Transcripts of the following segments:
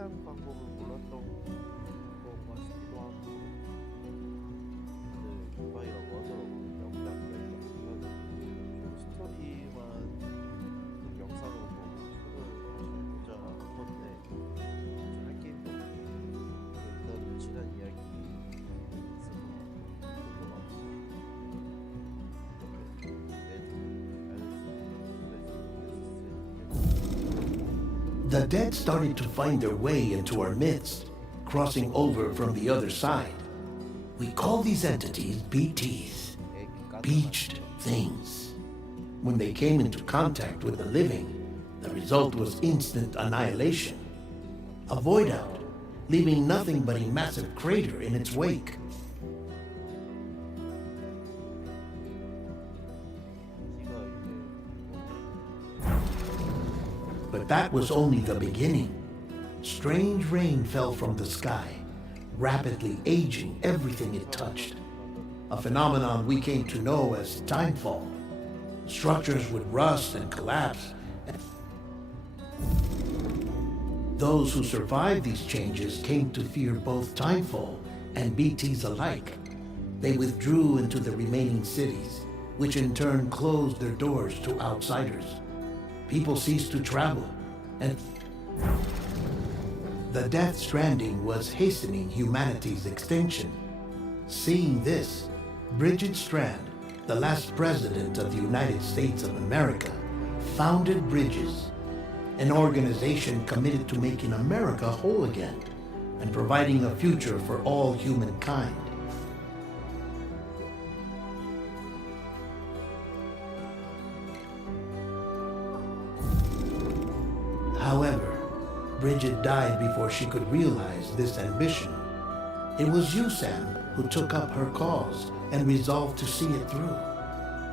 해양 방법을 몰랐던 거 같기도 하고 근데 금방이라고 하더라고요. 영상도 좀 스토리만 그 영상으로 보고 소설을 보자 한 건데 할 게임도 없고 일단 지난 이야기 있어서 The dead started to find their way into our midst, crossing over from the other side. We call these entities BTs, beached things. When they came into contact with the living, the result was instant annihilation. A void out, leaving nothing but a massive crater in its wake. But that was only the beginning. Strange rain fell from the sky, rapidly aging everything it touched. A phenomenon we came to know as timefall. Structures would rust and collapse. Those who survived these changes came to fear both timefall and BTs alike. They withdrew into the remaining cities, which in turn closed their doors to outsiders. People ceased to travel, and the death stranding was hastening humanity's extinction. Seeing this, Bridget Strand, the last president of the United States of America, founded Bridges, an organization committed to making America whole again and providing a future for all humankind. However, Bridget died before she could realize this ambition. It was you, Sam, who took up her cause and resolved to see it through.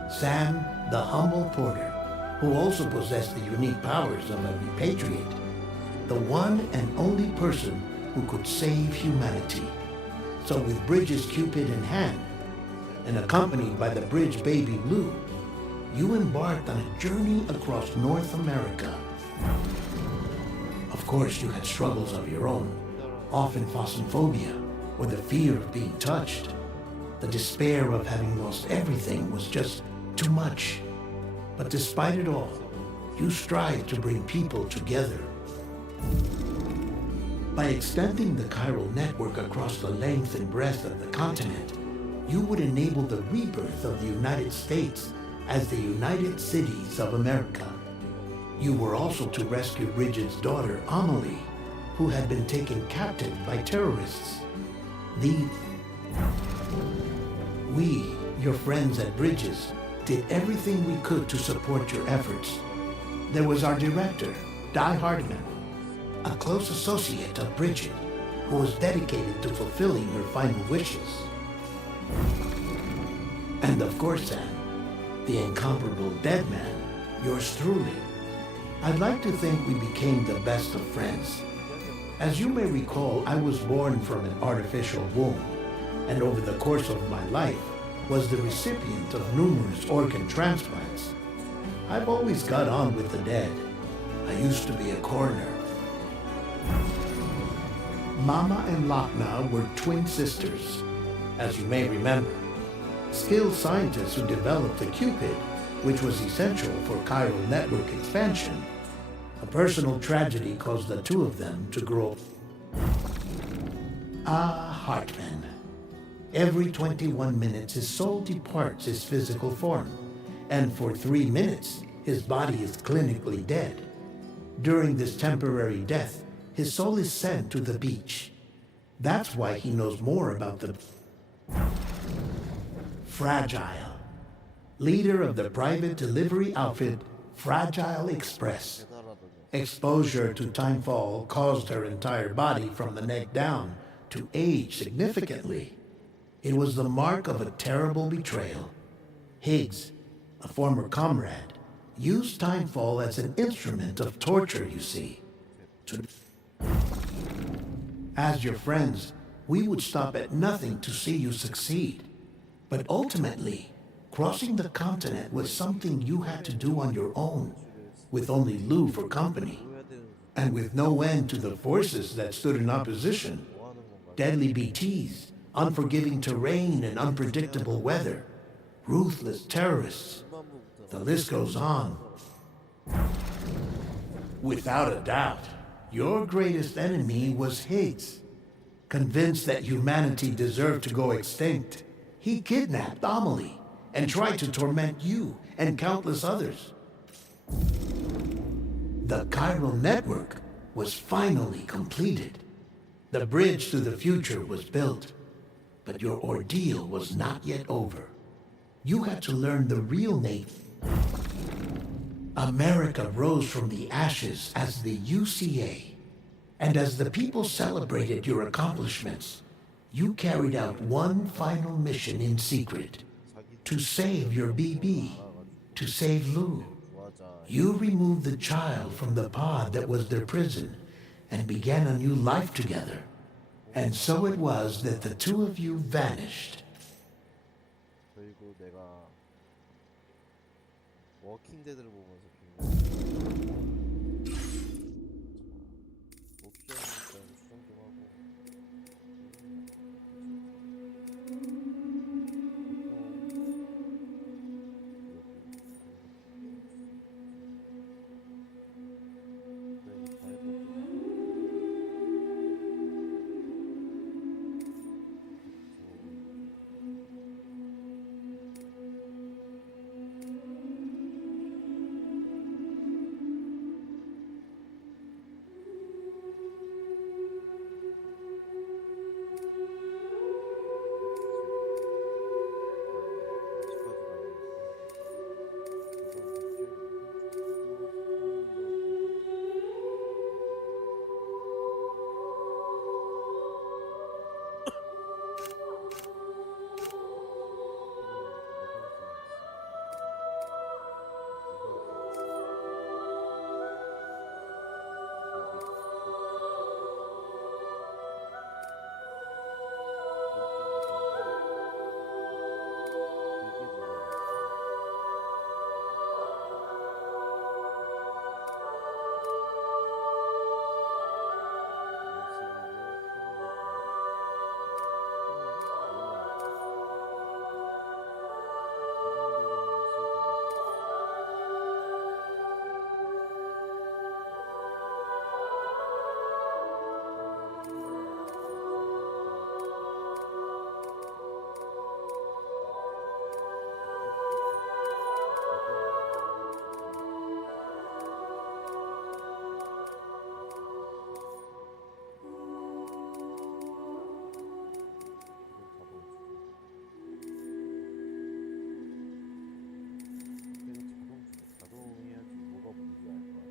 Sam, the humble porter, who also possessed the unique powers of a repatriate, the one and only person who could save humanity. So with Bridges' Cupid in hand, and accompanied by the Bridge baby Lou, you embarked on a journey across North America. Of course, you had struggles of your own, often phasmophobia, or the fear of being touched. The despair of having lost everything was just too much. But despite it all, you strived to bring people together. By extending the chiral network across the length and breadth of the continent, you would enable the rebirth of the United States as the United Cities of America. You were also to rescue Bridget's daughter, Amelie, who had been taken captive by terrorists. We, your friends at Bridges, did everything we could to support your efforts. There was our director, Di Hardman, a close associate of Bridget, who was dedicated to fulfilling her final wishes. And of course, Sam, the incomparable dead man, yours truly. I'd like to think we became the best of friends. As you may recall, I was born from an artificial womb, and over the course of my life, was the recipient of numerous organ transplants. I've always got on with the dead. I used to be a coroner. Mama and Lakna were twin sisters, as you may remember. Skilled scientists who developed the Cupid, which was essential for chiral network expansion. A personal tragedy caused the two of them to grow. Hartman. Every 21 minutes his soul departs his physical form, and for 3 minutes his body is clinically dead. During this temporary death, his soul is sent to the beach. That's why he knows more about the Fragile, leader of the private delivery outfit Fragile Express. Exposure to timefall caused her entire body from the neck down to age significantly. It was the mark of a terrible betrayal. Higgs, a former comrade, used timefall as an instrument of torture, you see. As your friends, we would stop at nothing to see you succeed. But ultimately, crossing the continent was something you had to do on your own, with only Lou for company. And with no end to the forces that stood in opposition, 뭐 하는 건가? deadly BTs, unforgiving terrain and unpredictable weather, ruthless terrorists, the list goes on. Without a doubt, your greatest enemy was Higgs. Convinced that humanity deserved to go extinct, he kidnapped Amelie and tried to torment you and countless others. The chiral network was finally completed. The bridge to the future was built, but your ordeal was not yet over. You had to learn the real name. America rose from the ashes as the UCA, and as the people celebrated your accomplishments, you carried out one final mission in secret, to save your BB, to save Lou. You removed the child from the pod that was their prison and began a new life together. And so it was that the two of you vanished. 그리고 내가 워킹 데드를 보면서 굉장히 목표는 일단 수정 좀 하고 자동해야지 뭐가 뭔지 알 거야.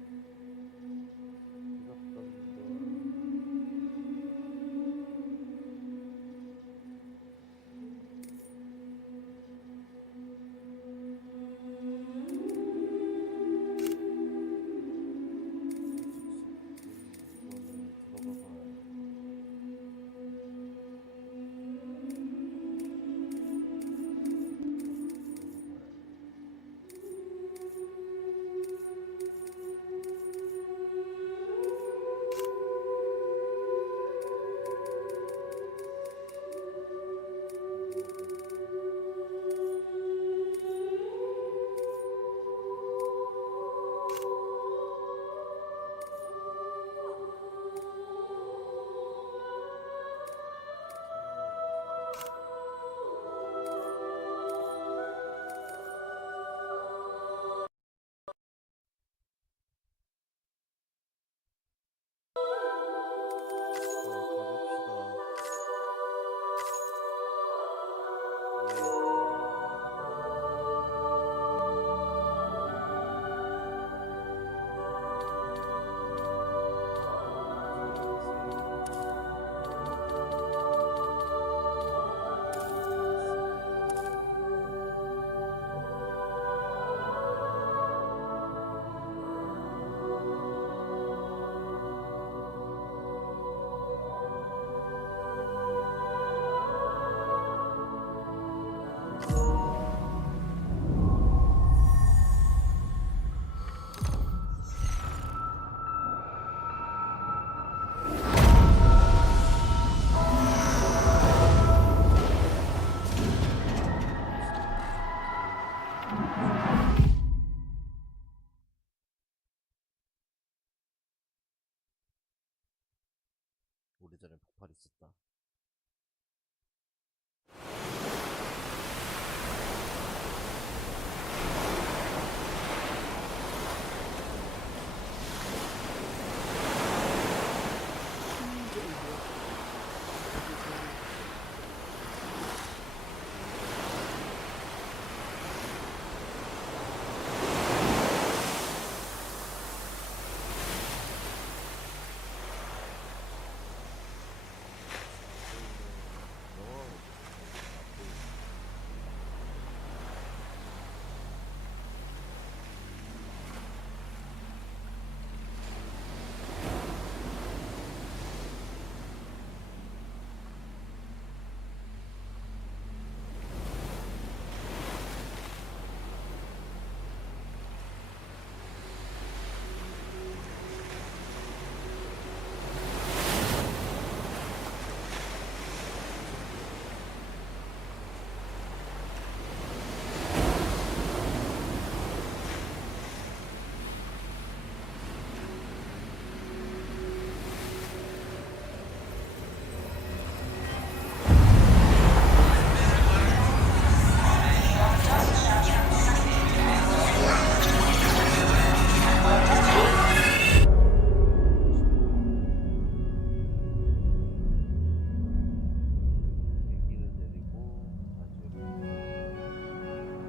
나팔 있었다.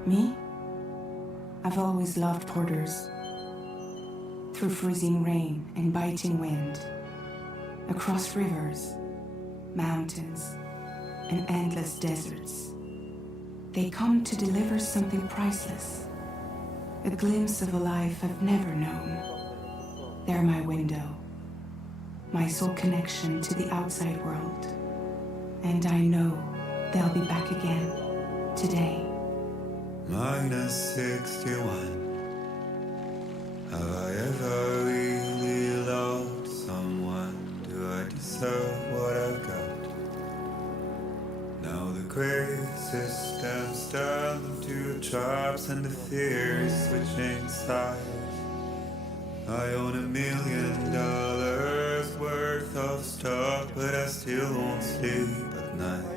Me? I've always loved porters. Through freezing rain and biting wind, across rivers, mountains, and endless deserts, they come to deliver something priceless, a glimpse of a life I've never known. They're my window, my sole connection to the outside world. And I know they'll be back again today. Minus 61. Have I ever really loved someone? Do I deserve what I've got? Now the crazy systems turn them to traps and the fear is switching sides. I own $1 million worth of stuff, but I still won't sleep at night.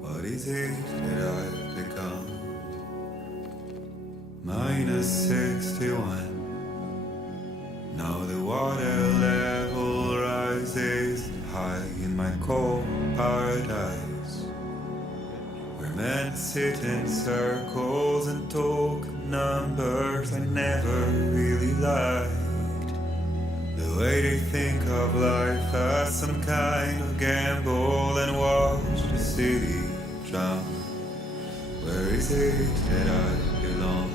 What is it that I've become? Minus 61. Now the water level rises high in my cold paradise. We're meant to sit in circles and talk numbers I never really liked. The way they think of life as some kind of gamble and watch the city drown. Where is it that I belong?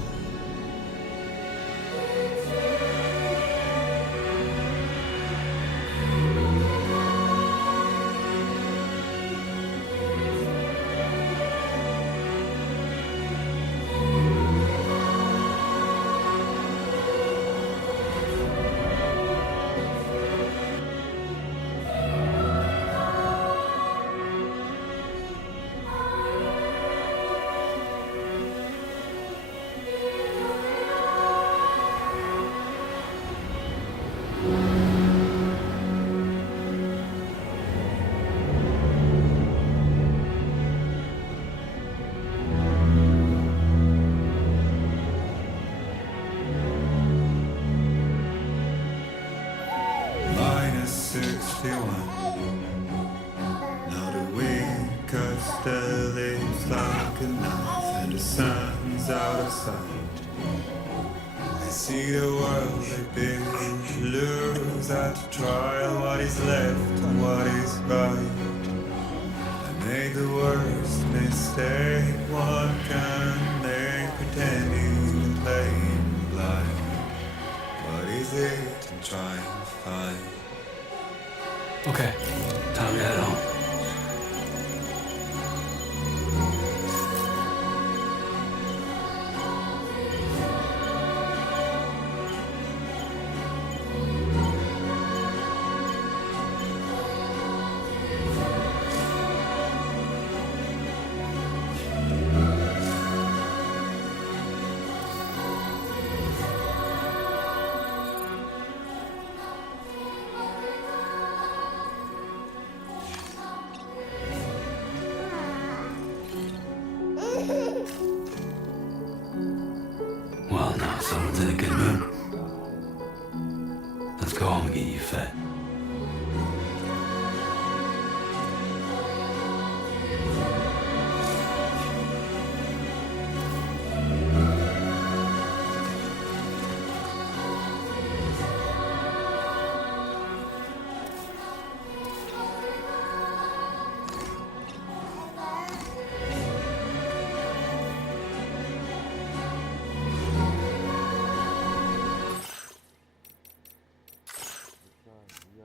Minus 61. Now the wind cuts the leaves like a knife and the sun's out of sight. I see the world they build to lose at the trial, what is left and what is right. I made the worst mistake one can make, pretending and playing blind. What is it I'm trying to find? Okay, time to head home. Now someone's in a good mood. Let's go home and get you fed. 이야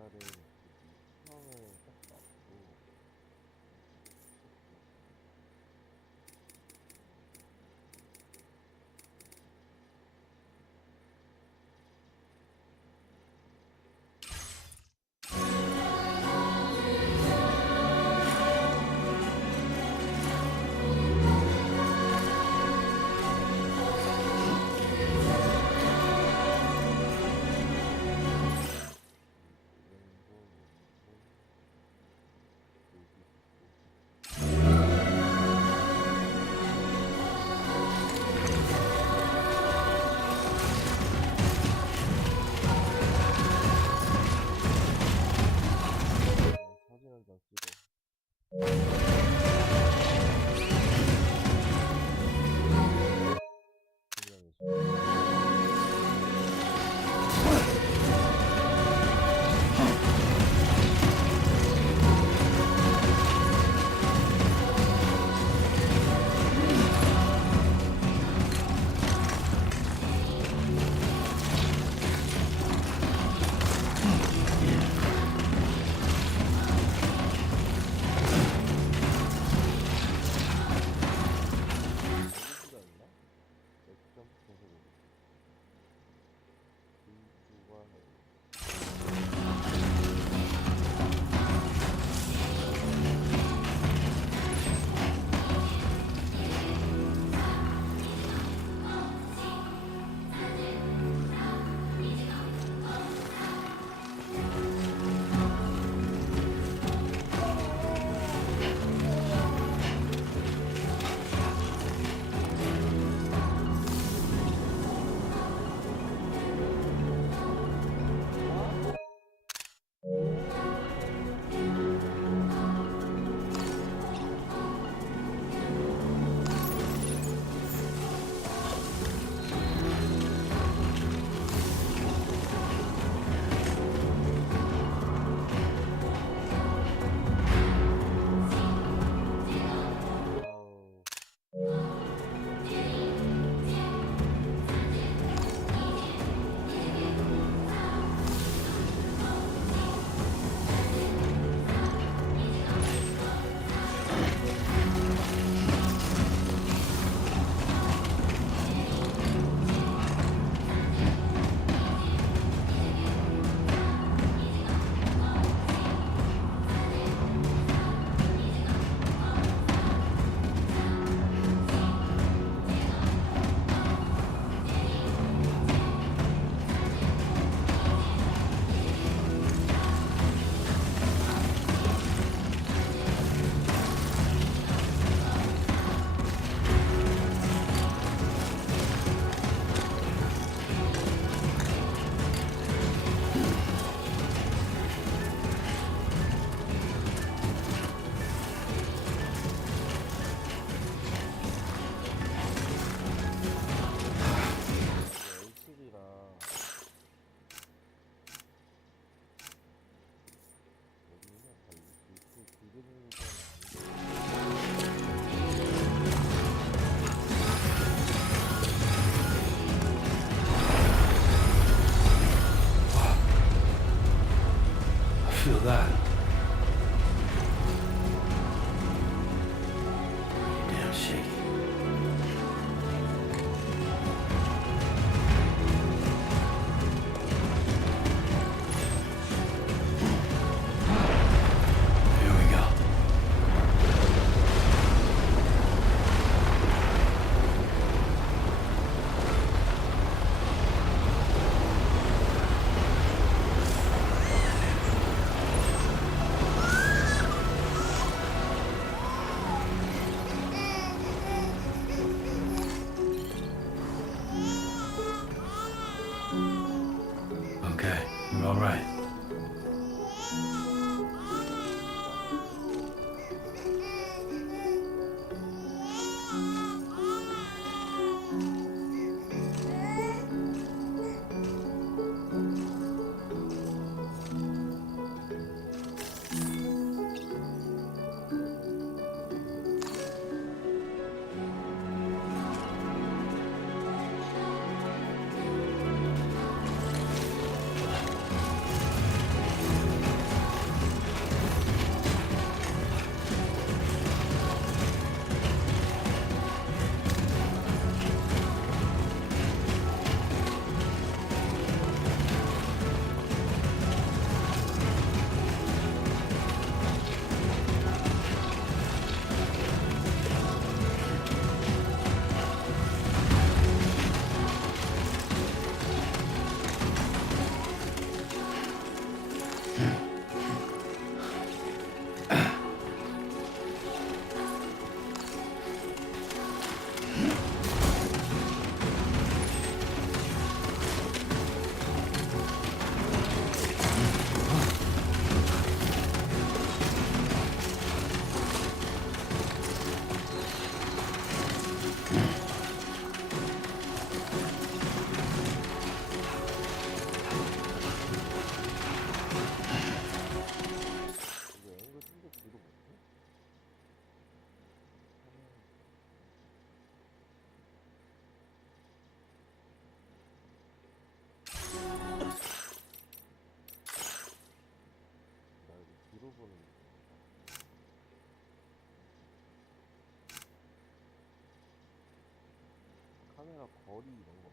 거리 이런 거.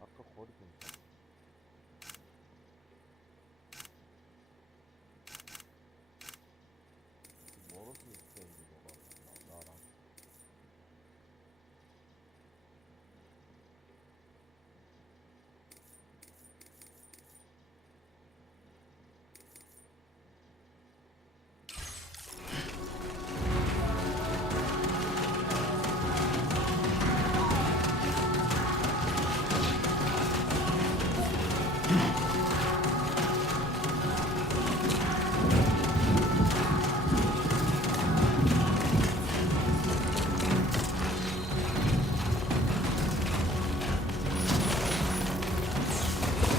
아까 거리 괜찮아. 멀었으면 좋겠는데 너가 나랑.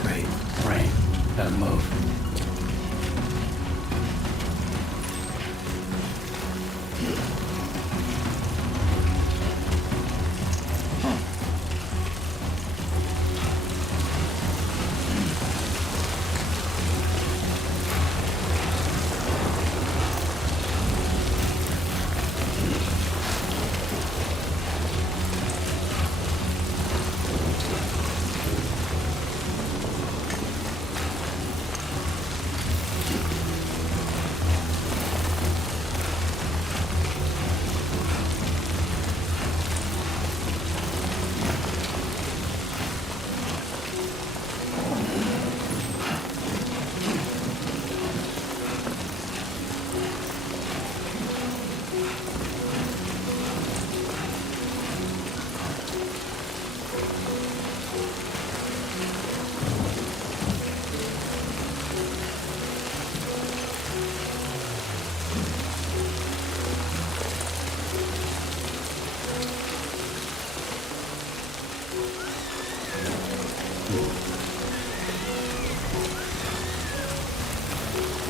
Great. Rain. That move.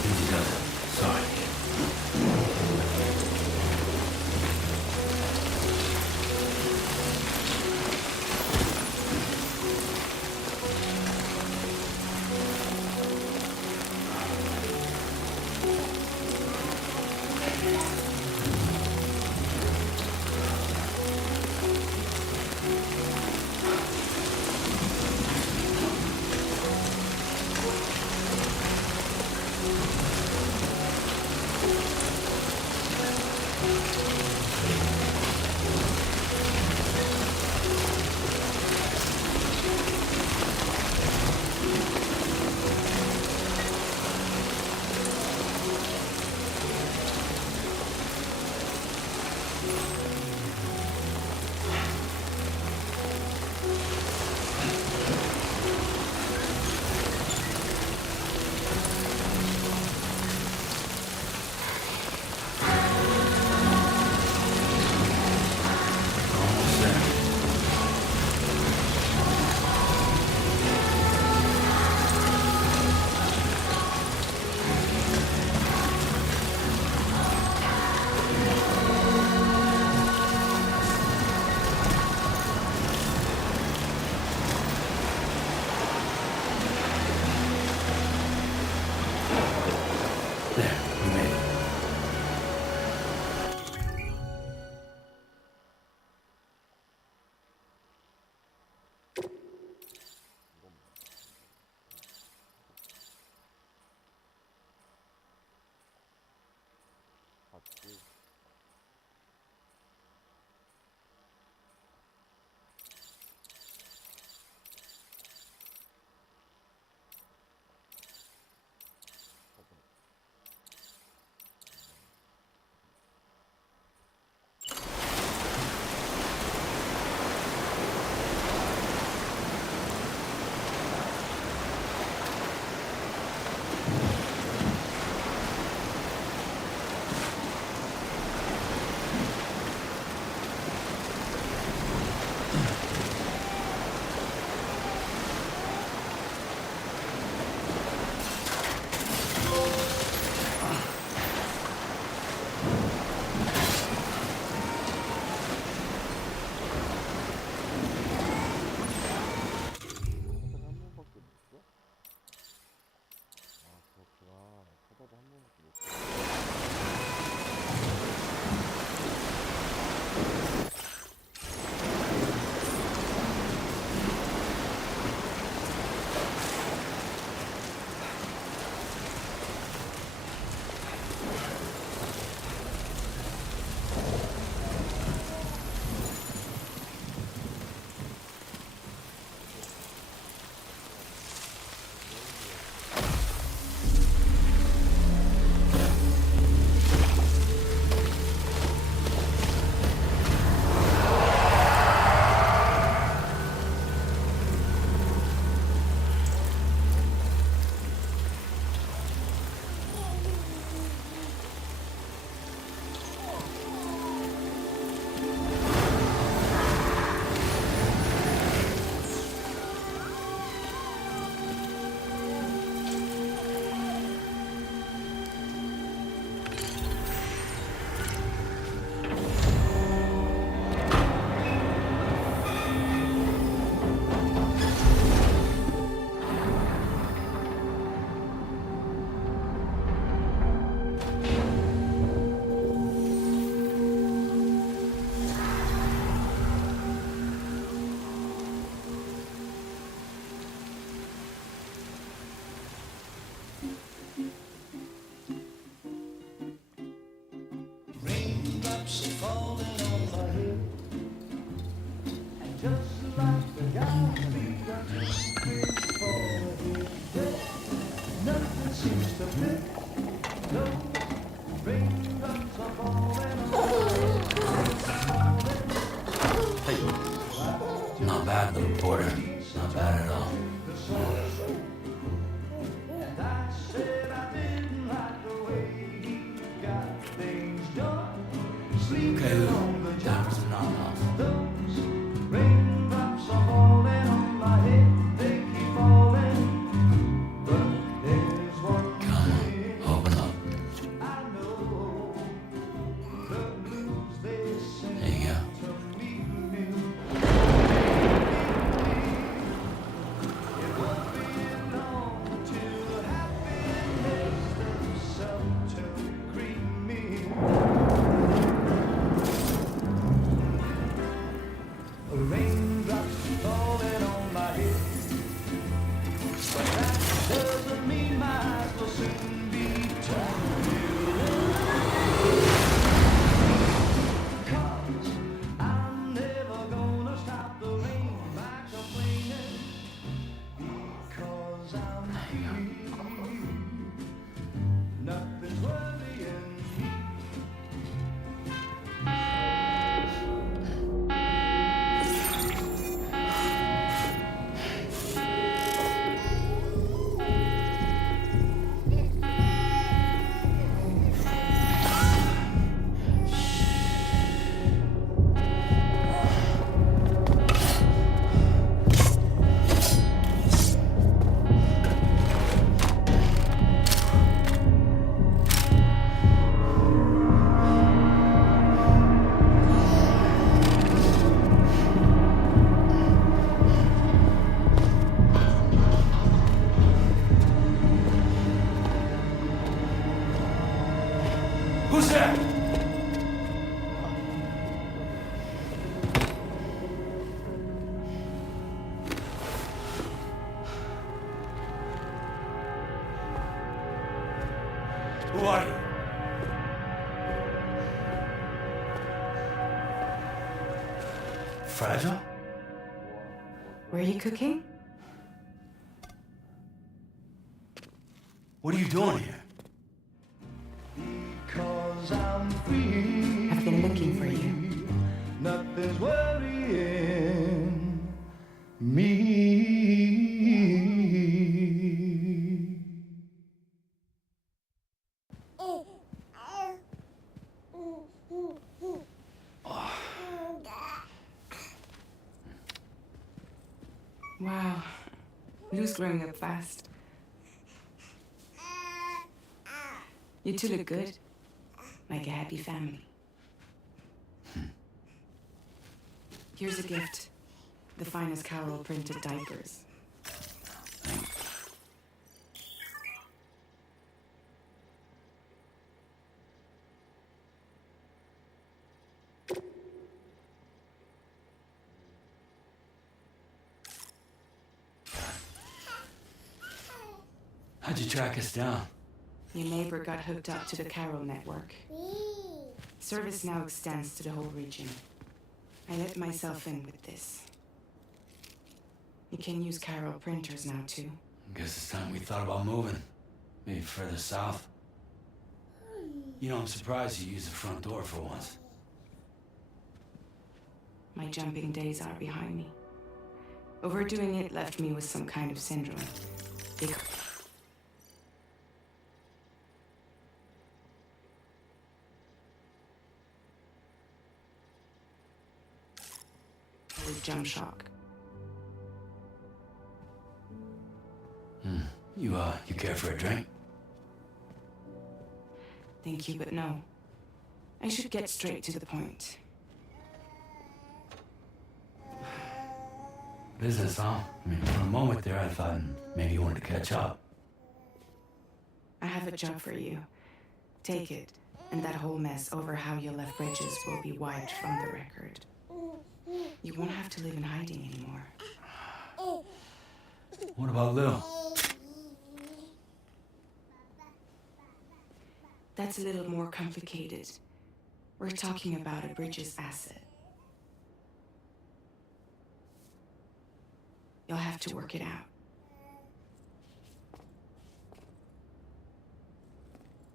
Easy does it. Sorry. Almost there. There, we made it. 봤지. Not bad, little porter. Not bad at all. Okay, Lou. Time for some non-offs. Come on, open up. There you go. Who's there? Who are you? Fragile? Were you cooking? What are you doing here? I've been looking for you. Nothing's worrying me. Wow. Lou's growing up fast. You two look good. Like a happy family. Here's a gift. The finest Carol printed diapers. How'd you track us down? Your neighbor got hooked up to the Carol network. Service now extends to the whole region. I let myself in with this. You can use Carol printers now too. Guess it's time we thought about moving. Maybe further south. You know, I'm surprised you used the front door for once. My jumping days are behind me. Overdoing it left me with some kind of syndrome. Jump shock. You care for a drink? Thank you, but no. I should get straight to the point. Business, huh? I mean, for a moment there, I thought maybe you wanted to catch up. I have a job for you. Take it, and that whole mess over how you left Bridges will be wiped from the record. You won't have to live in hiding anymore. What about Lil? That's a little more complicated. We're talking about a Bridges asset. You'll have to work it out.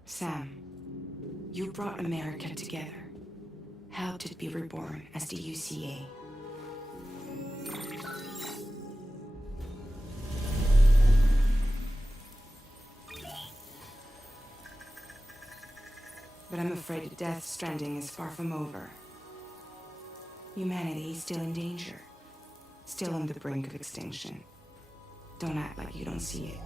Sam, you brought America together, helped it be reborn as the UCA. But I'm afraid that Death Stranding is far from over. Humanity is still in danger, still on the brink of extinction. Don't act like you don't see it.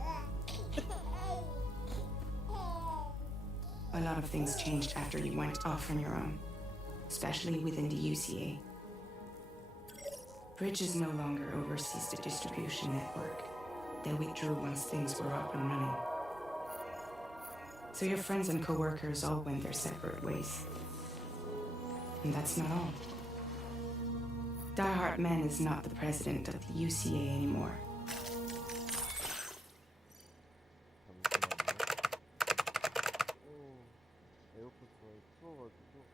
A lot of things changed after you went off on your own, especially within the UCA. Bridges no longer oversees the distribution network. They withdrew once things were up and running. So your friends and co-workers all went their separate ways. And that's not all. Die Hard Man is not the president of the UCA anymore. 에어컨 추워가지고.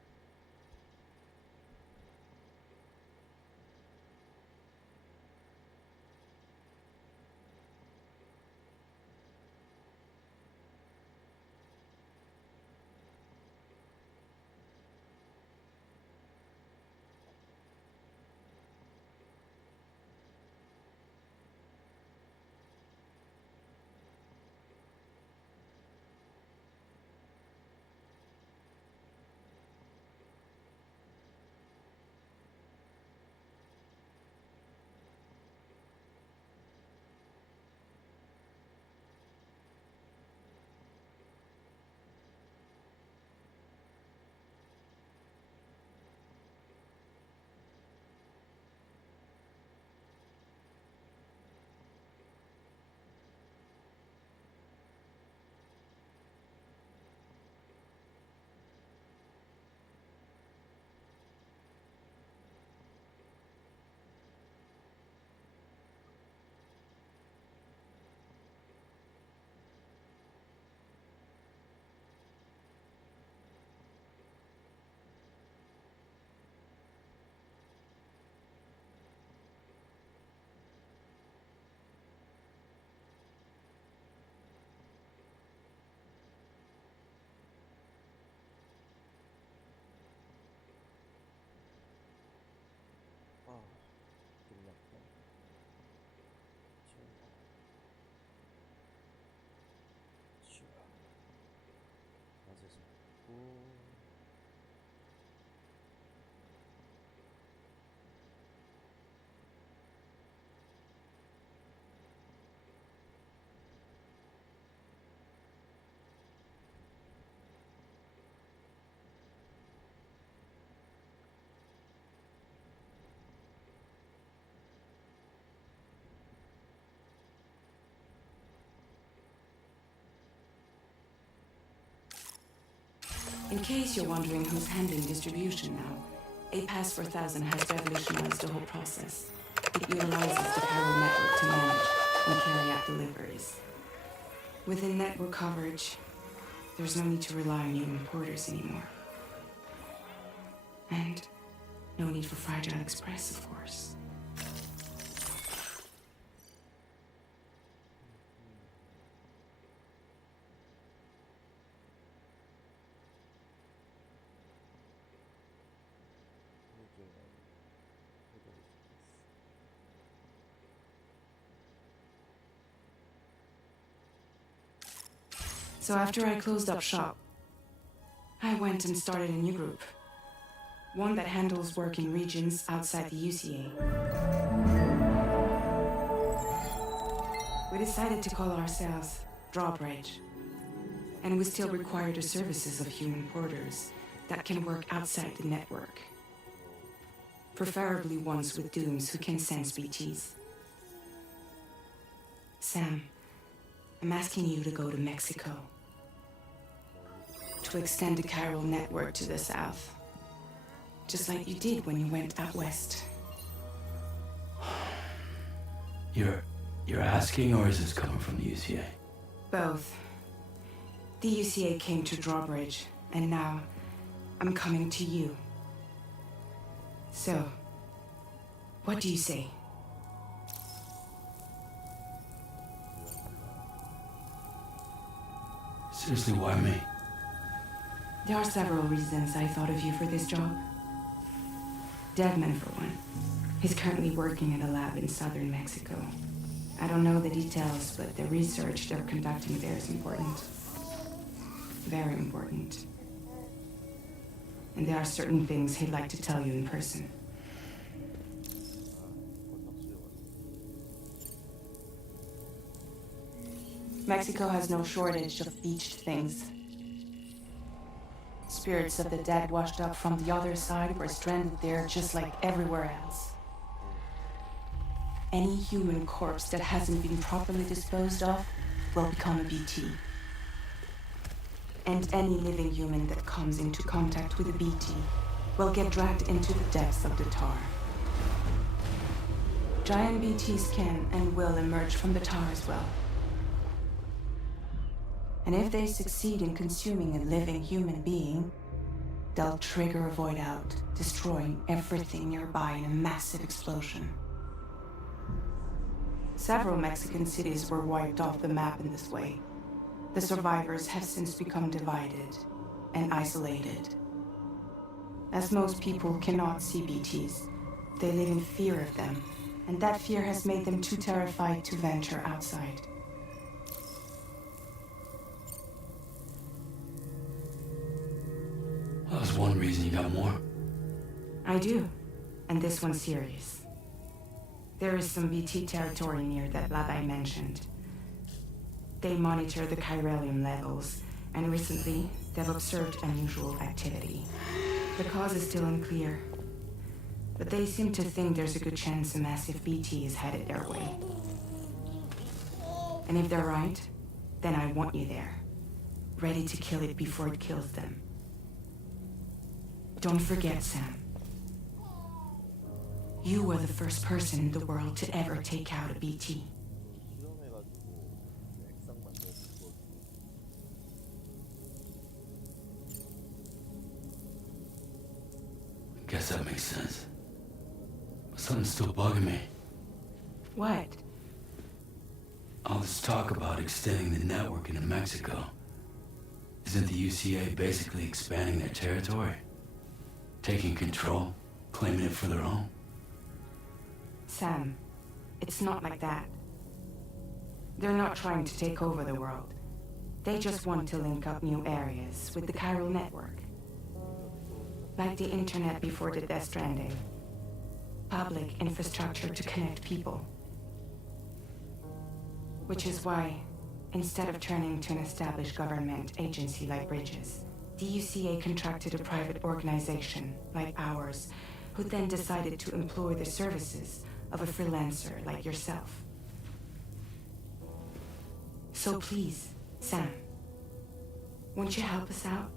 아, 끝났다. 치워. 맞아서. 오. In case you're wondering who's handling distribution now, A Pass 4000 has revolutionized the whole process. It utilizes the Carol network to manage and carry out deliveries. Within network coverage, there's no need to rely on human porters anymore. And no need for Fragile Express, of course. So after I closed up shop, I went and started a new group. One that handles work in regions outside the UCA. We decided to call ourselves Drawbridge. And we still require the services of human porters that can work outside the network. Preferably ones with dooms who can sense BTs. Sam, I'm asking you to go to Mexico. To extend the Carol network to the south. Just like you did when you went out west. You're asking, or is this coming from the UCA? Both. The UCA came to Drawbridge, and now I'm coming to you. So, what do you say? Seriously, why me? There are several reasons I thought of you for this job. Deadman, for one. He's currently working at a lab in southern Mexico. I don't know the details, but the research they're conducting there is important. Very important. And there are certain things he'd like to tell you in person. Mexico has no shortage of beached things. Spirits of the dead washed up from the other side were stranded there just like everywhere else. Any human corpse that hasn't been properly disposed of will become a BT. And any living human that comes into contact with a BT will get dragged into the depths of the tar. Giant BTs can and will emerge from the tar as well. And if they succeed in consuming a living human being, they'll trigger a void out, destroying everything nearby in a massive explosion. Several Mexican cities were wiped off the map in this way. The survivors have since become divided and isolated. As most people cannot see BTs, they live in fear of them, and that fear has made them too terrified to venture outside. Well, that's one reason. You got more? I do, and this one's serious. There is some BT territory near that lab I mentioned. They monitor the chiralium levels, and recently they've observed unusual activity. The cause is still unclear, but they seem to think there's a good chance a massive BT is headed their way. And if they're right, then I want you there, ready to kill it before it kills them. Don't forget, Sam. You were the first person in the world to ever take out a BT. 실험해가지고 액상 만들어서 그거 Guess that makes sense. But something's still bugging me. What? All this talk about extending the network into Mexico. Isn't the UCA basically expanding their territory? Taking control, claiming it for their own? Sam, it's not like that. They're not trying to take over the world. They just want to link up new areas with the chiral network. Like the internet before the Stranding. Public infrastructure to connect people. Which is why, instead of turning to an established government agency like Bridges, the UCA contracted a private organization like ours, who then decided to employ the services of a freelancer like yourself. So please, Sam, won't you help us out?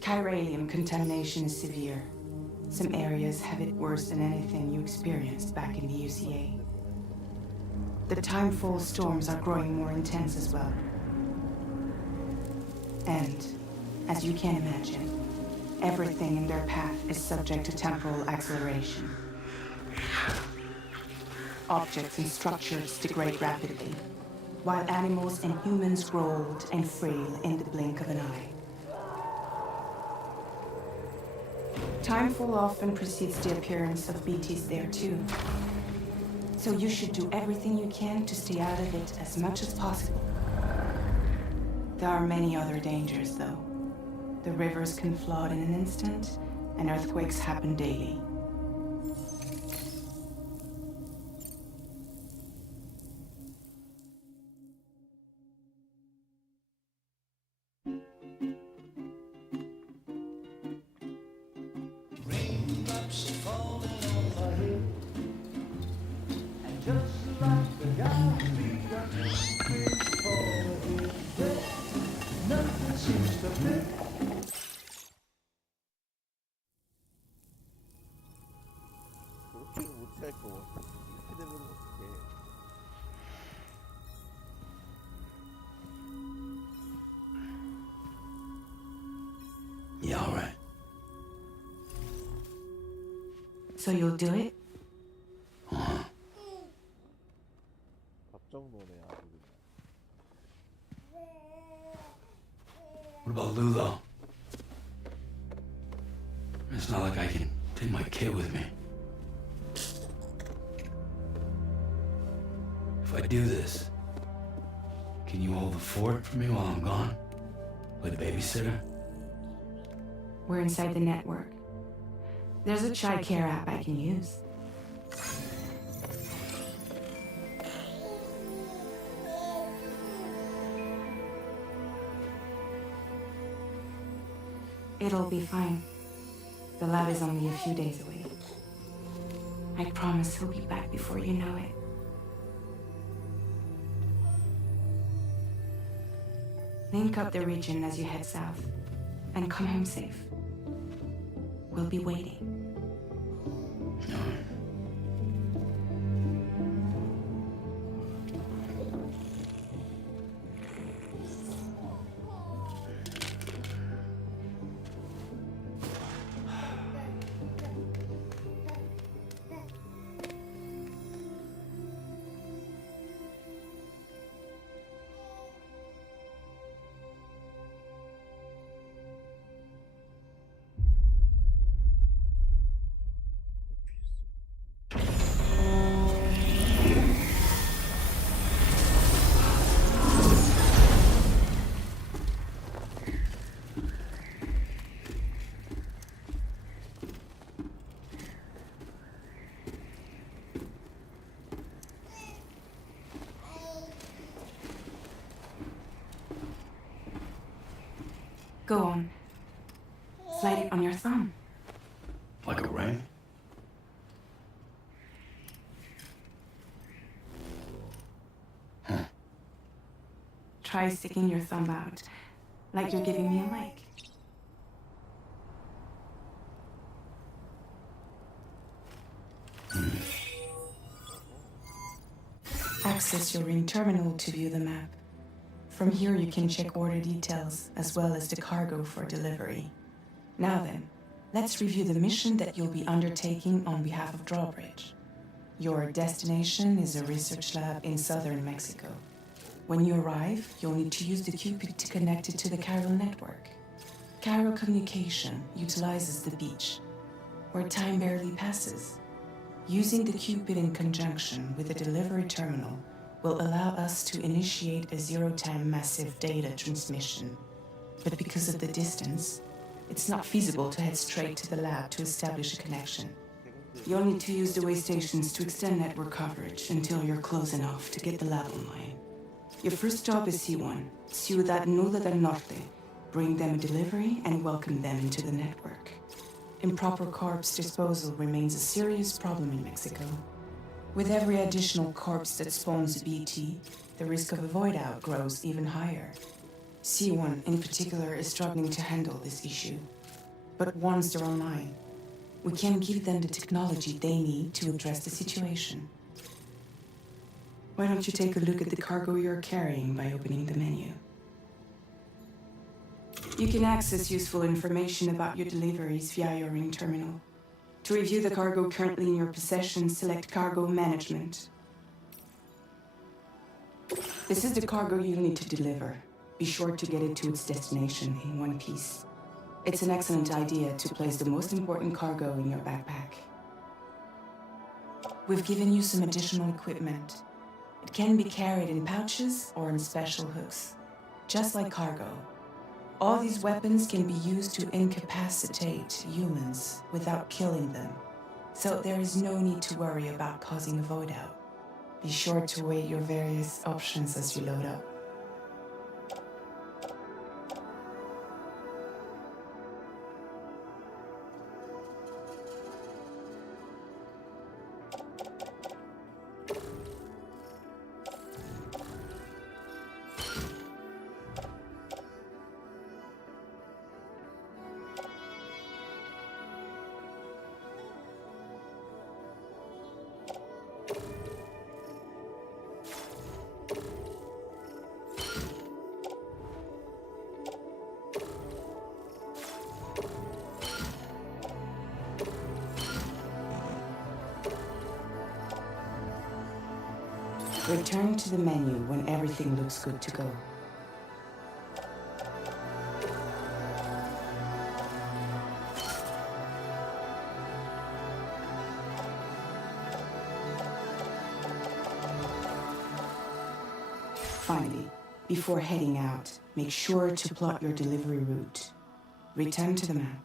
Chiralium contamination is severe. Some areas have it worse than anything you experienced back in the UCA. The timefall storms are growing more intense as well. And, as you can imagine, everything in their path is subject to temporal acceleration. Objects and structures degrade rapidly, while animals and humans grow old and frail in the blink of an eye. Timefall often precedes the appearance of BTs there too. So you should do everything you can to stay out of it as much as possible. There are many other dangers though. The rivers can flood in an instant, and earthquakes happen daily. Raindrops falling on my head, and just like the guy we got falling dead, nothing seems to fit. 그렇게는 못할 것 같아. 이렇게 되면 어떡해. Yeah, all right. So you'll do it? What about Lulo? It's not like I can take my kid with me. If I do this, can you hold the fort for me while I'm gone? Play the babysitter? We're inside the network. There's a child care app I can use. It'll be fine. The lab is only a few days away. I promise he'll be back before you know it. Link up the region as you head south, and come home safe. We'll be waiting. Go on. Slide it on your thumb. Like a ring? Try sticking your thumb out, like you're giving me a like. Access your ring terminal to view the map. From here you can check order details as well as the cargo for delivery. Now then, let's review the mission that you'll be undertaking on behalf of Drawbridge. Your destination is a research lab in southern Mexico. When you arrive, you'll need to use the Cupid to connect it to the chiral network. Chiral communication utilizes the beach, where time barely passes. Using the Cupid in conjunction with the delivery terminal will allow us to initiate a zero-time massive data transmission. But because of the distance, it's not feasible to head straight to the lab to establish a connection. You'll need to use the way stations to extend network coverage until you're close enough to get the lab online. Your first stop is C1, Ciudad Nuda del Norte. Bring them a delivery and welcome them into the network. Improper corpse disposal remains a serious problem in Mexico. With every additional corpse that spawns a BT, the risk of a void out grows even higher. C1 in particular is struggling to handle this issue. But once they're online, we can give them the technology they need to address the situation. Why don't you take a look at the cargo you're carrying by opening the menu? You can access useful information about your deliveries via your ring terminal. To review the cargo currently in your possession, select Cargo Management. This is the cargo you need to deliver. Be sure to get it to its destination in one piece. It's an excellent idea to place the most important cargo in your backpack. We've given you some additional equipment. It can be carried in pouches or in special hooks, just like cargo. All these weapons can be used to incapacitate humans without killing them, so there is no need to worry about causing a void out. Be sure to weigh your various options as you load up. Return to the menu when everything looks good to go. Finally, before heading out, make sure to plot your delivery route. Return to the map.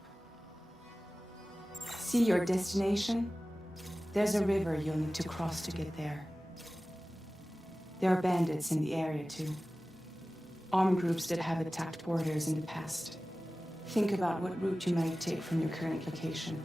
See your destination? There's a river you'll need to cross to get there. There are bandits in the area too. Armed groups that have attacked borders in the past. Think about what route you might take from your current location.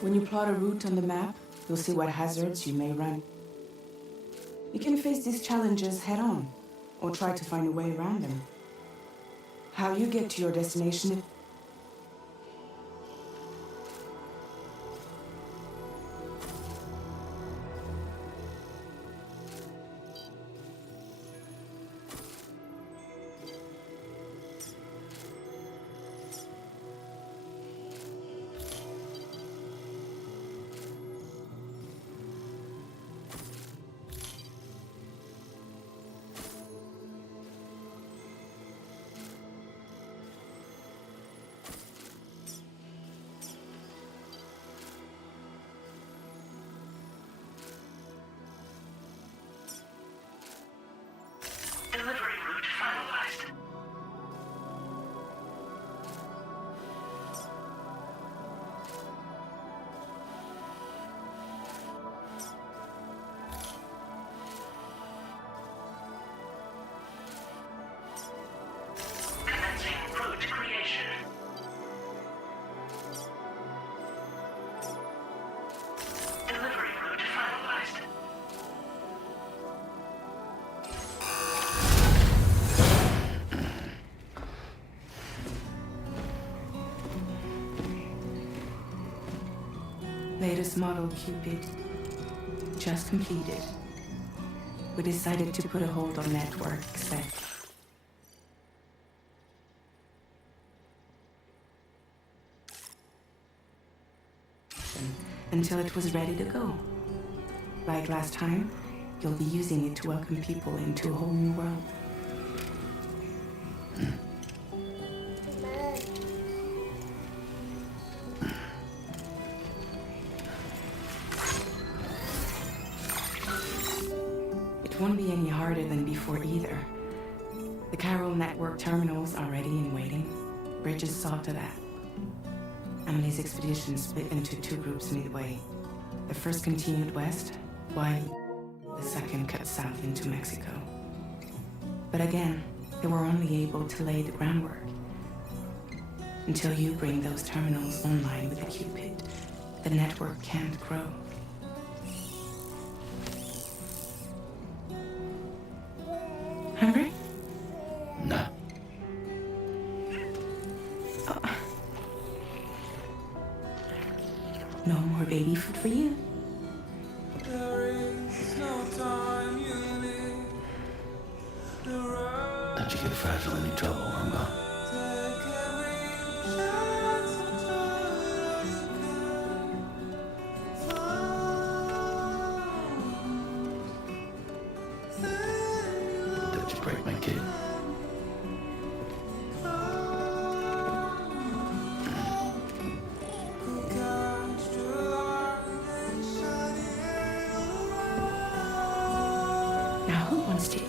When you plot a route on the map, you'll see what hazards you may run. You can face these challenges head on, or try to find a way around them. How you get to your destination latest model Cupid, just completed. We decided to put a hold on network except until it was ready to go. Like last time, you'll be using it to welcome people into a whole new world. It won't be any harder than before either. The Carol network terminals are ready and waiting. Bridges saw to that. Emily's expedition split into two groups midway. The first continued west, while the second cut south into Mexico. But again, they were only able to lay the groundwork. Until you bring those terminals online with the Cupid, the network can't grow. Hungry? No. Oh. No more baby food for you? Don't you get fragile in any trouble, I'm gone. Don't you break my kid. Now who wants to eat?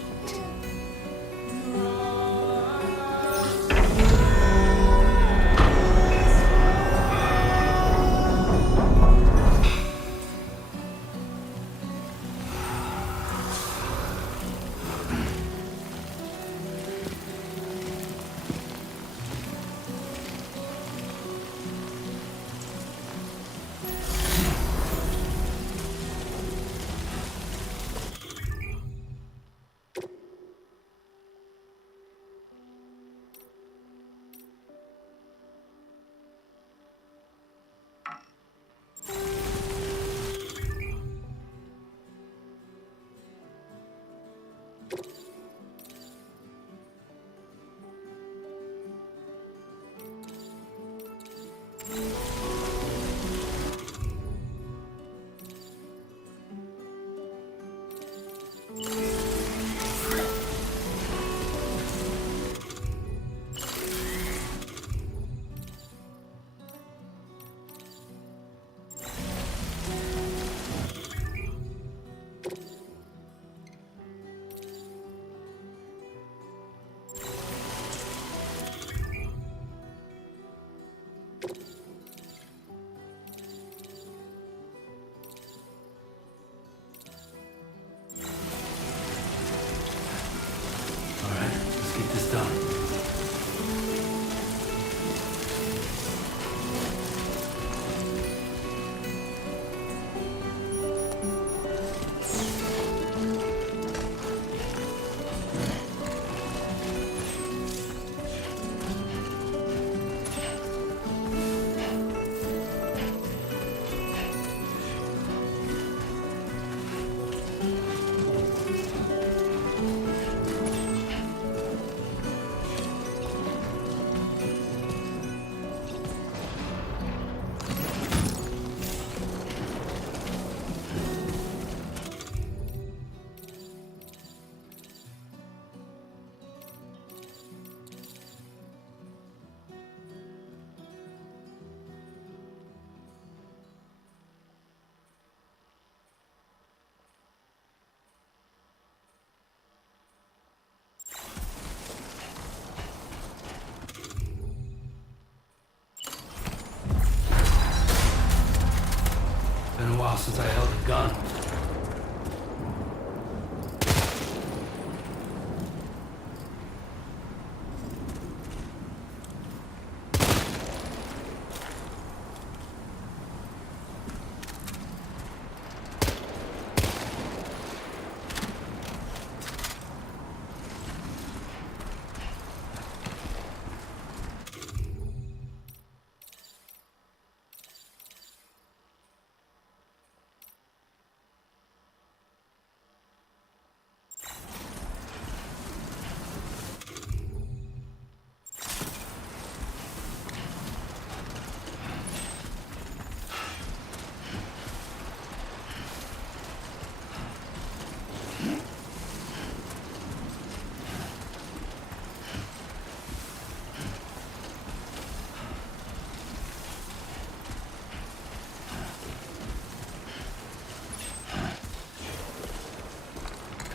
while since I held a gun.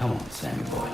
Come on, Sammy boy.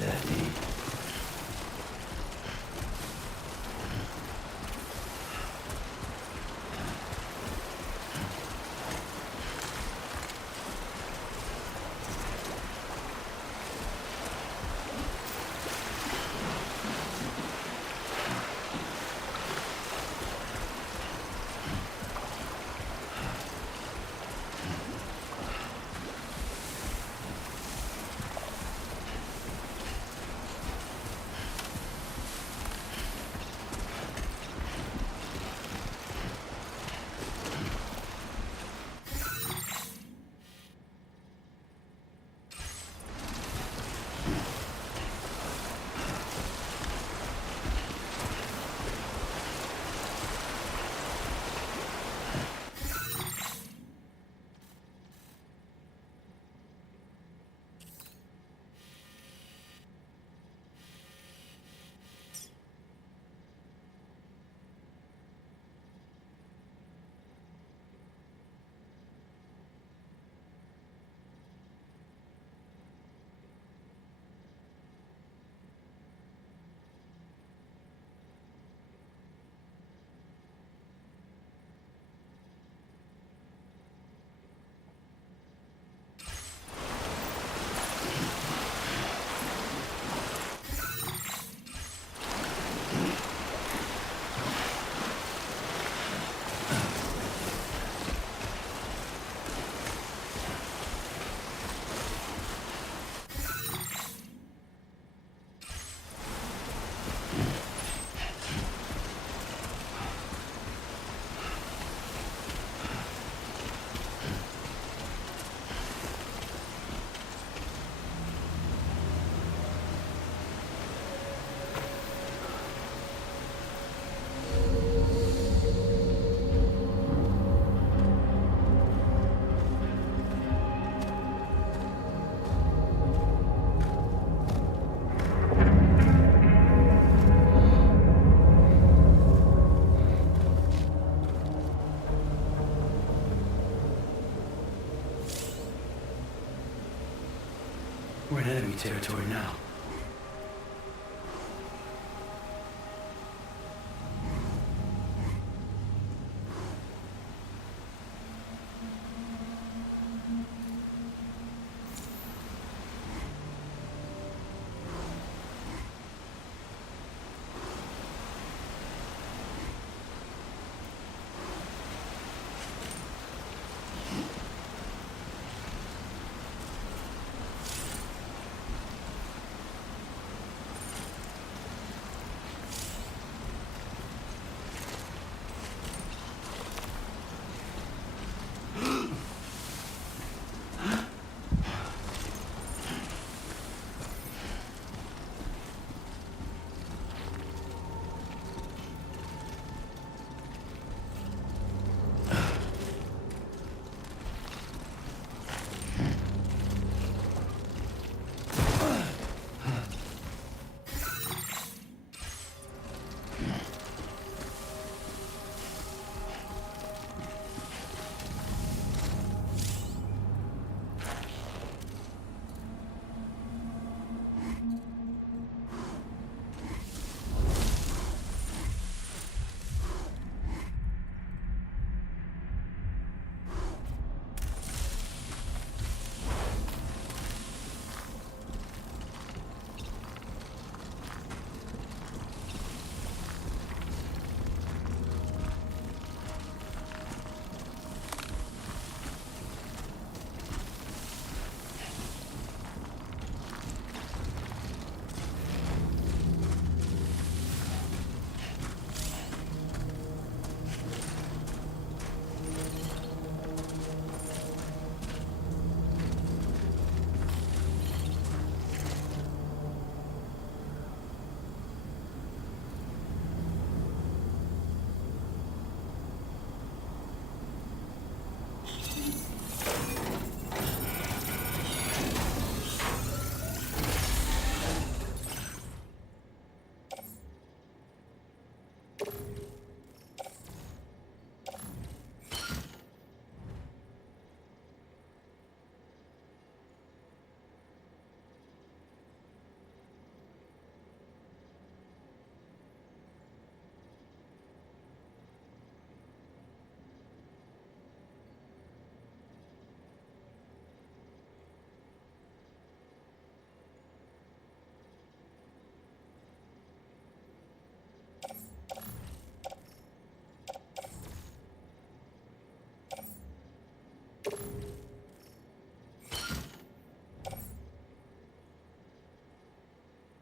Steady. We're in enemy territory now.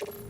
Okay.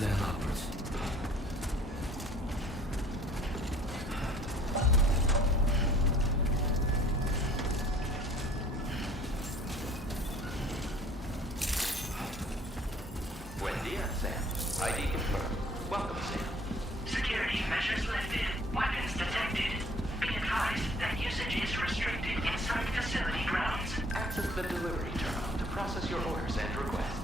Downwards and upwards. Buen dia, Sam. ID confirmed. Welcome, Sam. Security measures lifted. Weapons detected. Be advised that usage is restricted inside facility grounds. Access the delivery terminal to process your orders and requests.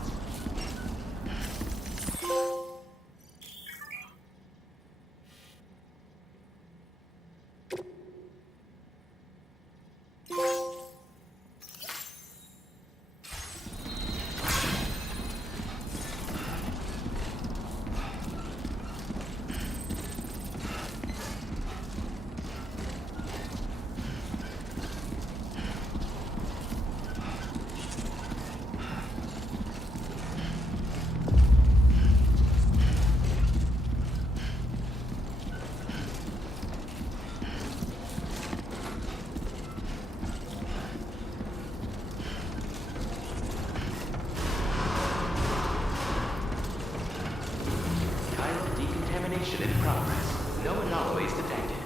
Decontamination in progress. No anomalies detected.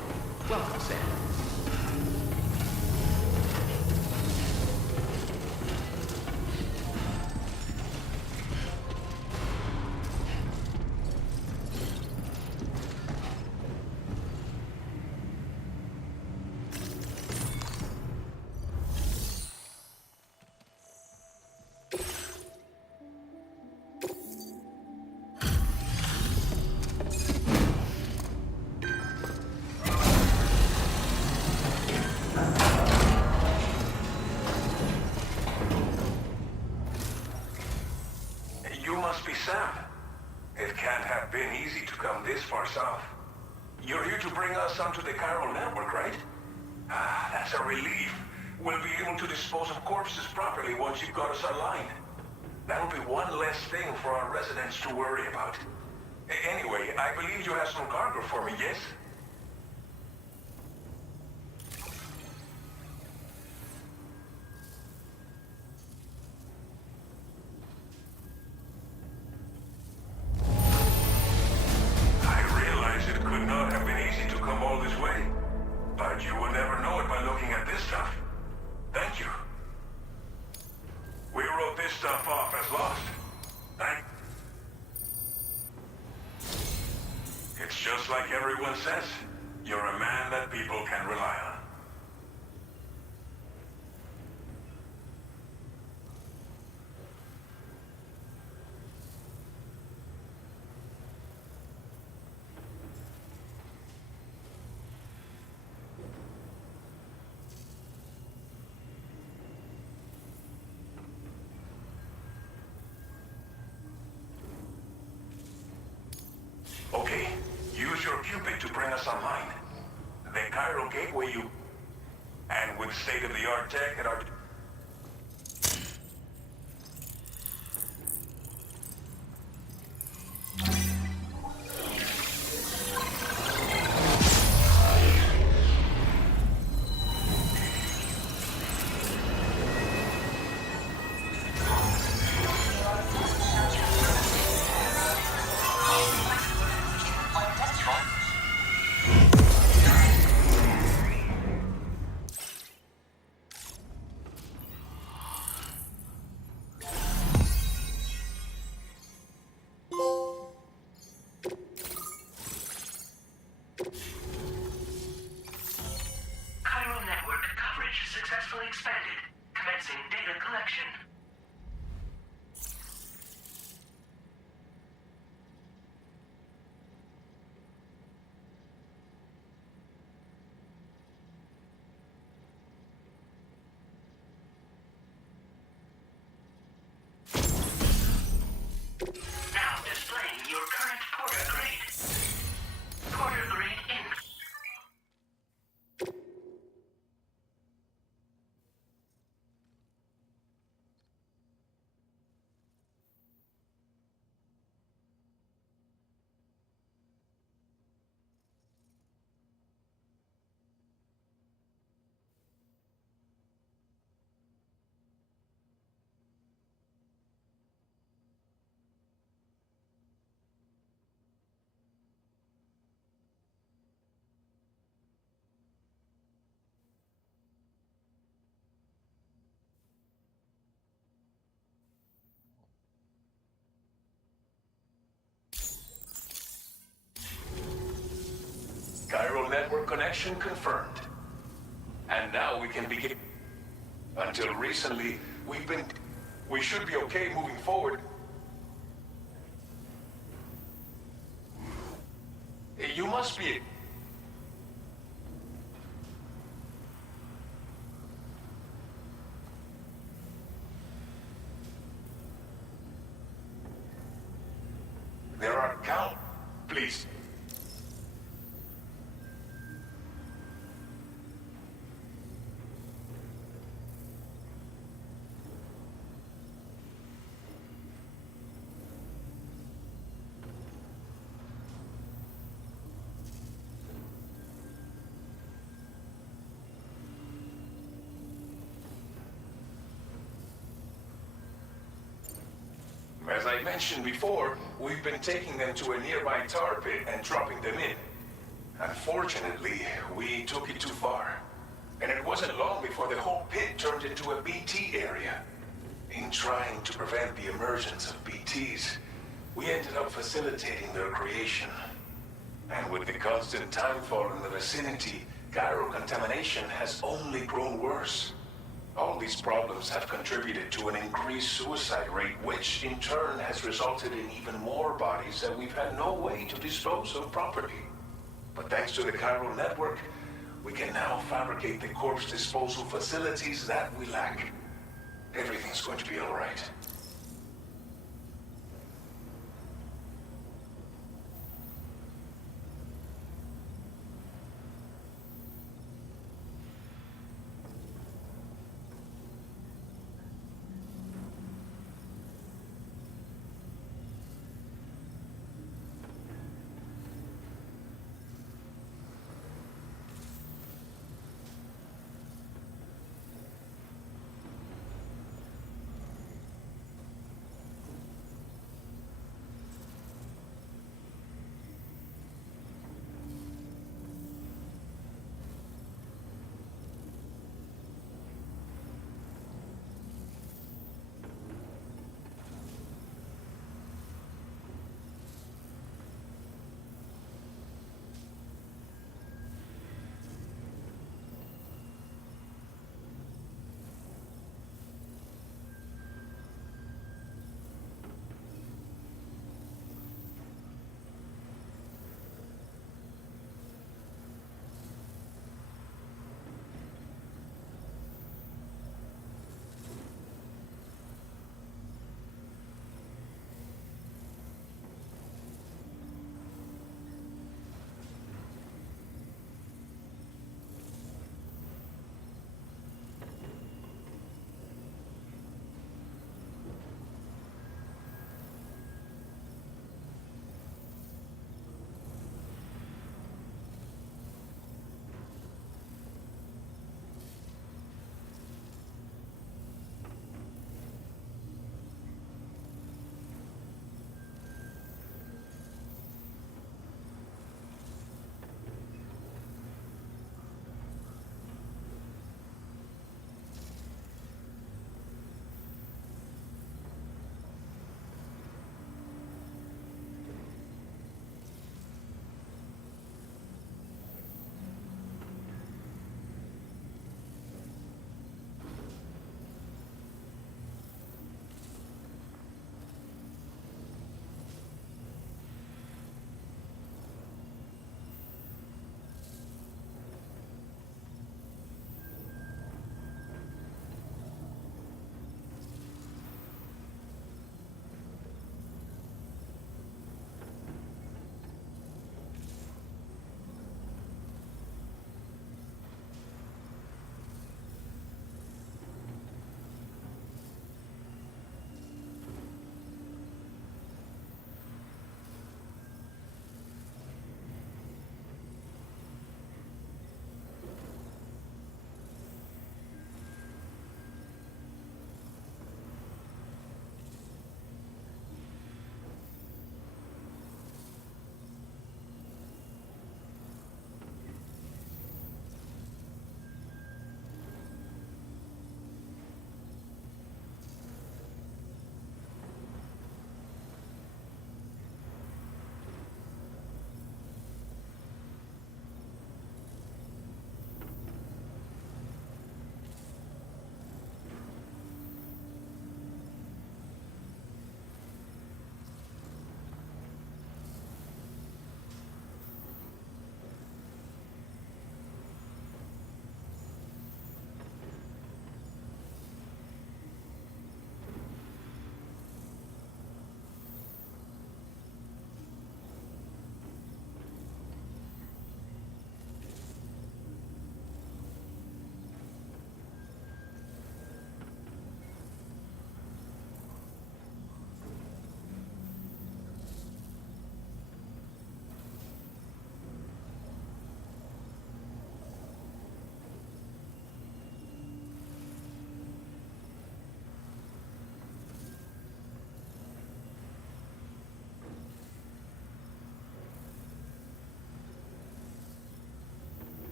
Welcome, Sam. You must be Sam. It can't have been easy to come this far south. You're here to bring us onto the chiral network, right? Ah, that's a relief. We'll be able to dispose of corpses properly once you've got us aligned. That'll be one less thing for our residents to worry about. Anyway, I believe you have some cargo for me, yes? I realize it could not have been easy to come all this way, but you will never know it by looking at this stuff. Thank you. We wrote this stuff off as lost. It's just like everyone says. You're a man that people can rely on. Okay, use your Cupid to bring us online. The chiral gateway you... And with state-of-the-art tech at our... Chiral network coverage successfully expanded. Commencing data collection. Now displaying your current porter grade. Porter grade in. network connection confirmed. And now we can begin. Until recently, we should be okay moving forward. You must be... There are count... Please. As I mentioned before, we've been taking them to a nearby tar pit and dropping them in. Unfortunately, we took it too far. And it wasn't long before the whole pit turned into a BT area. In trying to prevent the emergence of BTs, we ended up facilitating their creation. And with the constant timefall in the vicinity, gyro contamination has only grown worse. All these problems have contributed to an increased suicide rate, which in turn has resulted in even more bodies that we've had no way to dispose of properly. But thanks to the chiral network, we can now fabricate the corpse disposal facilities that we lack. Everything's going to be all right.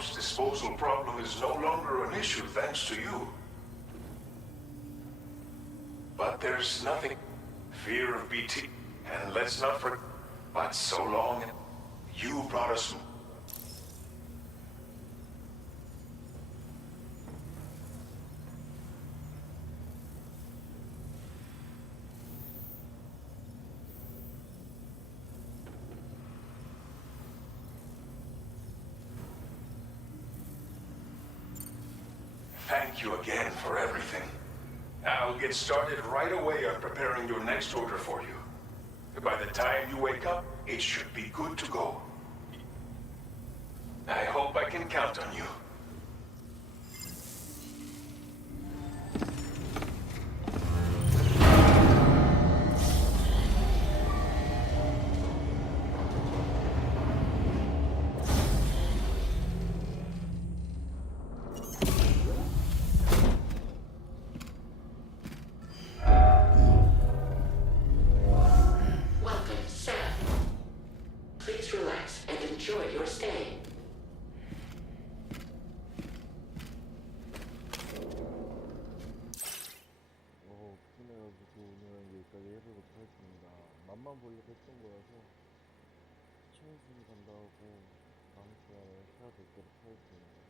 garbage disposal problem is no longer an issue thanks to you. But there's nothing. Fear of BT. And let's not forget. But so long, you brought us. Thank you again for everything. I'll get started right away on preparing your next order for you. By the time you wake up, it should be good to go. I hope I can count on you. Welcome, Sam. Please relax and enjoy your stay. 그래가지고 오늘 여기까지 해보도록 하겠습니다. 맛만 보려고 했던 거여서 시청해주셔서 감사하고 다음 시간에 찾아뵙도록 하겠습니다.